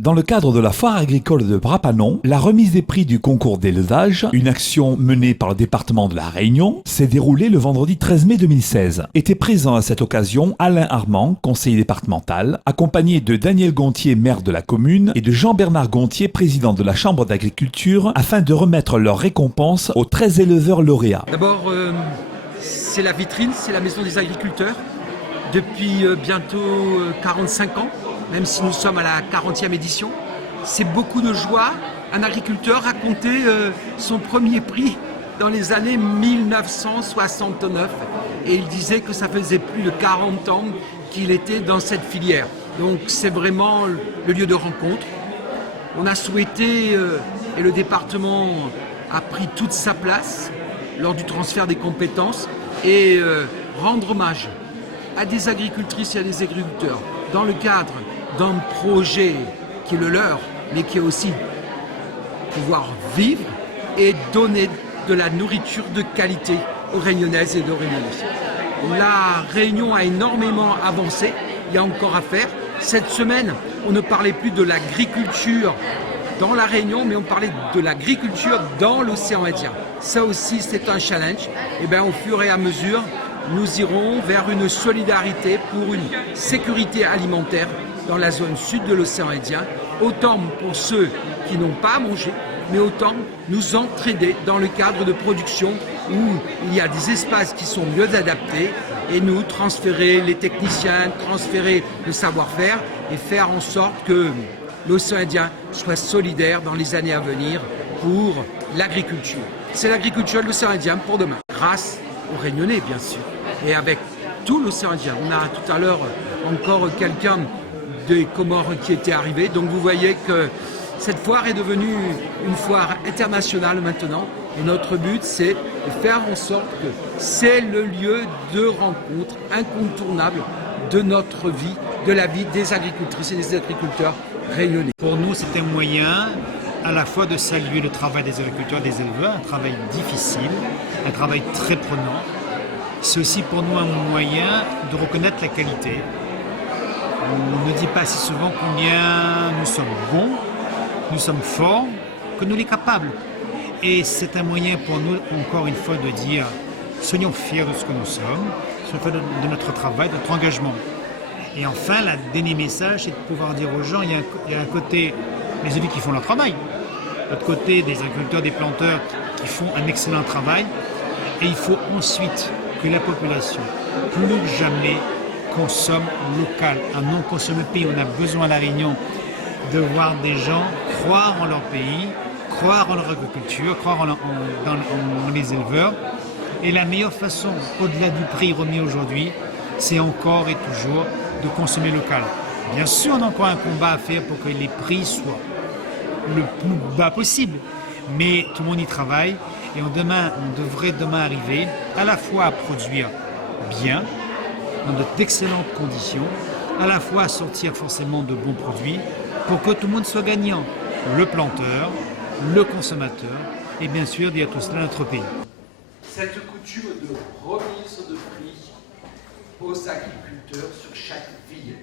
Dans le cadre de la foire agricole de Brapanon, la remise des prix du concours d'élevage, une action menée par le département de la Réunion, s'est déroulée le vendredi 13 mai 2016. Était présent à cette occasion Alain Armand, conseiller départemental, accompagné de Daniel Gontier, maire de la commune, et de Jean-Bernard Gontier, président de la Chambre d'agriculture, afin de remettre leur récompense aux 13 éleveurs lauréats. D'abord, c'est la vitrine, c'est la maison des agriculteurs, depuis bientôt 45 ans. Même si nous sommes à la 40e édition, c'est beaucoup de joie. Un agriculteur racontait son premier prix dans les années 1969 et il disait que ça faisait plus de 40 ans qu'il était dans cette filière. Donc c'est vraiment le lieu de rencontre. On a souhaité, et le département a pris toute sa place lors du transfert des compétences, et rendre hommage à des agricultrices et à des agriculteurs dans le cadre d'un projet qui est le leur, mais qui est aussi pouvoir vivre et donner de la nourriture de qualité aux Réunionnaises et aux Réunionnais. La Réunion a énormément avancé, il y a encore à faire. Cette semaine, on ne parlait plus de l'agriculture dans la Réunion, mais on parlait de l'agriculture dans l'océan Indien. Ça aussi, c'est un challenge. Et bien, au fur et à mesure, nous irons vers une solidarité pour une sécurité alimentaire dans la zone sud de l'océan Indien, autant pour ceux qui n'ont pas à manger, mais autant nous entraider dans le cadre de production où il y a des espaces qui sont mieux adaptés et nous transférer les techniciens, transférer le savoir-faire et faire en sorte que l'océan Indien soit solidaire dans les années à venir pour l'agriculture. C'est l'agriculture de l'océan Indien pour demain, grâce aux Réunionnais bien sûr, et avec tout l'océan Indien. On a tout à l'heure encore quelqu'un des Comores qui était arrivé. Donc vous voyez que cette foire est devenue une foire internationale maintenant. Et notre but, c'est de faire en sorte que c'est le lieu de rencontre incontournable de notre vie, de la vie des agricultrices et des agriculteurs réunionnais. Pour nous, c'est un moyen à la fois de saluer le travail des agriculteurs et des éleveurs, un travail difficile, un travail très prenant. C'est aussi pour nous un moyen de reconnaître la qualité. On ne dit pas si souvent combien nous sommes bons, nous sommes forts, que nous sommes capables. Et c'est un moyen pour nous, encore une fois, de dire soyons fiers de ce que nous sommes, soyons fiers de notre travail, de notre engagement. Et enfin, le dernier message, c'est de pouvoir dire aux gens, il y a un côté les élus qui font leur travail, de l'autre côté des agriculteurs, des planteurs qui font un excellent travail. Et il faut ensuite que la population, plus que jamais, consomme local. Un non-consommé pays, on a besoin à La Réunion de voir des gens croire en leur pays, croire en leur agriculture, croire en les éleveurs. Et la meilleure façon, au-delà du prix remis aujourd'hui, c'est encore et toujours de consommer local. Bien sûr, on a encore un combat à faire pour que les prix soient le plus bas possible, mais tout le monde y travaille et on devrait demain arriver à la fois à produire bien, dans d'excellentes conditions, à la fois à sortir forcément de bons produits pour que tout le monde soit gagnant, le planteur, le consommateur et bien sûr, il y a tout cela notre pays. Cette coutume de remise de prix aux agriculteurs sur chaque ville